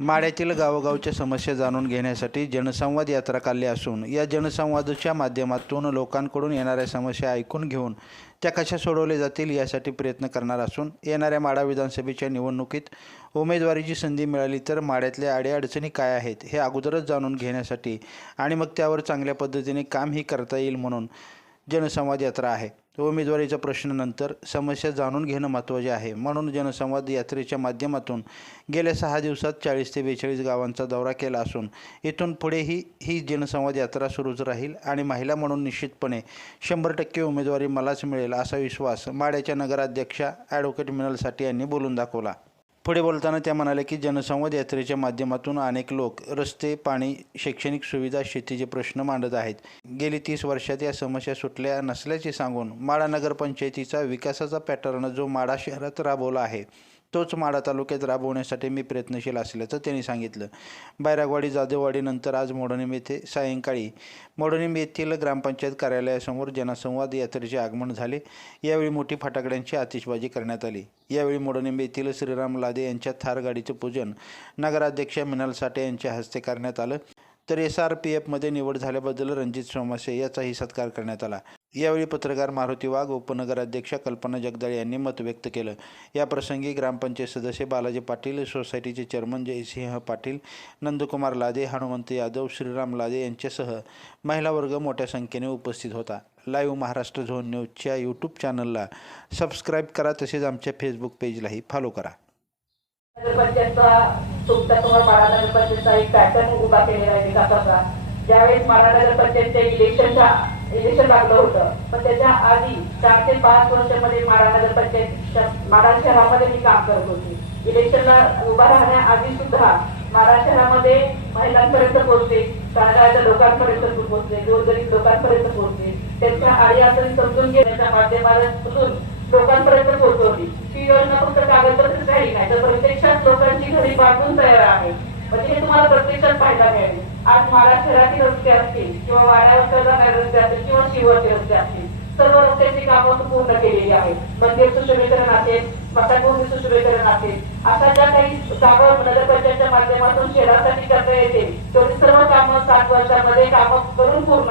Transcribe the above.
माड्यातील गावोगावच्या समस्या जाणून घेण्यासाठी जनसंवाद यात्रा काढली असून या जनसंवादाच्या माध्यमातून लोकांकडून येणाऱ्या समस्या ऐकून घेऊन त्या कशा सोडवल्या जातील यासाठी प्रयत्न करणार असून येणाऱ्या माडा विधानसभेच्या निवडणुकीत उमेदवारीची संधी मिळाली तर माड्यातल्या अडीअडचणी काय आहेत हे अगोदरच जाणून घेण्यासाठी आणि मग त्यावर चांगल्या पद्धतीने कामही करता येईल म्हणून जनसंवाद यात्रा आहे. उमेदवारीचा प्रश्न नंतर समस्या जाणून घेणं महत्त्वाचे आहे. म्हणून जनसंवाद यात्रेच्या माध्यमातून गेल्या सहा दिवसात चाळीस ते बेचाळीस गावांचा दौरा केला असून इथून पुढेही ही जनसंवाद यात्रा सुरूच राहील आणि महिला म्हणून निश्चितपणे शंभर टक्के उमेदवारी मलाच मिळेल असा विश्वास माड्याच्या नगराध्यक्षा ॲडव्होकेट मिनल साठे यांनी बोलून दाखवला. पुढे बोलताना त्या म्हणाल्या की जनसंवाद यात्रेच्या माध्यमातून अनेक लोक रस्ते पाणी शैक्षणिक सुविधा शेतीचे प्रश्न मांडत आहेत. गेली तीस वर्षात या समस्या सुटल्या नसल्याचे सांगून माडा नगरपंचायतीचा विकासाचा पॅटर्न जो माडा शहरात राबवला आहे तोच माडा तालुक्यात राबवण्यासाठी मी प्रयत्नशील असल्याचं त्यांनी सांगितलं. बैरागवाडी जाधववाडीनंतर आज मोडणीम येथे सायंकाळी मोडणीम येथील ग्रामपंचायत कार्यालयासमोर जनसंवाद यात्रेचे आगमन झाले. यावेळी मोठी फटाकड्यांची आतिषबाजी करण्यात आली. यावेळी मोडणीम येथील श्रीराम लादे यांच्या थार गाडीचं पूजन नगराध्यक्ष मिनाल साठे यांच्या हस्ते करण्यात आलं. तर एस आर पी एफमध्ये निवड झाल्याबद्दल रणजित सोमासे याचाही सत्कार करण्यात आला. यावेळी पत्रकार मारुती वाघ उपनगराध्यक्षा कल्पना जगदाळे यांनी मत व्यक्त केलं. या प्रसंगी ग्रामपंचायत सदस्य बालाजी पाटील सोसायटीचे चेअरमन जयसिंह पाटील नंदकुमार लादे हनुमंत यादव श्रीराम लादे यांच्यासह महिला वर्ग मोठ्या संख्येने उपस्थित होता. लाईव्ह महाराष्ट्र झोन न्यूजच्या यूट्यूब चॅनलला सबस्क्राईब करा तसेच आमच्या फेसबुक पेजलाही फॉलो करा. ज्यावेळेस इलेक्शनच्या इलेक्शन लागलं होतं. पण त्याच्या आधी चार ते पाच वर्षामध्ये माडा नगरपंचायत माडा शहरामध्ये मी काम करत होते. इलेक्शनला उभा राहण्याआधी सुद्धा माडा शहरामध्ये महिलांपर्यंत पोहोचते तळागाळाच्या लोकांपर्यंत पोहोचले गोरगरीब लोकांपर्यंत पोहोचले. त्यांच्या आडी अडचणी समजून घेण्याच्या माध्यमातून लोकांपर्यंत पोहोचवली. ही योजना फक्त कागदपत्रच राहिली नाही तर प्रत्यक्षात लोकांची घरी बांधून तयार आहे. म्हणजे हे तुम्हाला प्रत्यक्षात पाहायला मिळेल. आज मला शहरातील रस्ते असतील किंवा वाड्यावर जाणारे रस्ते असतील किंवा शिवरचे रस्ते असतील सर्व रस्त्यांची कामं पूर्ण केलेली आहेत. मंदिर सुशोभीकरण असेल मठाभूमी सुशोभीकरण असेल अशा ज्या काही कामं नगरपंचायतच्या माध्यमातून शहरासाठी करता येते तेवढी सर्व कामं सात वर्षामध्ये कामं करून पूर्ण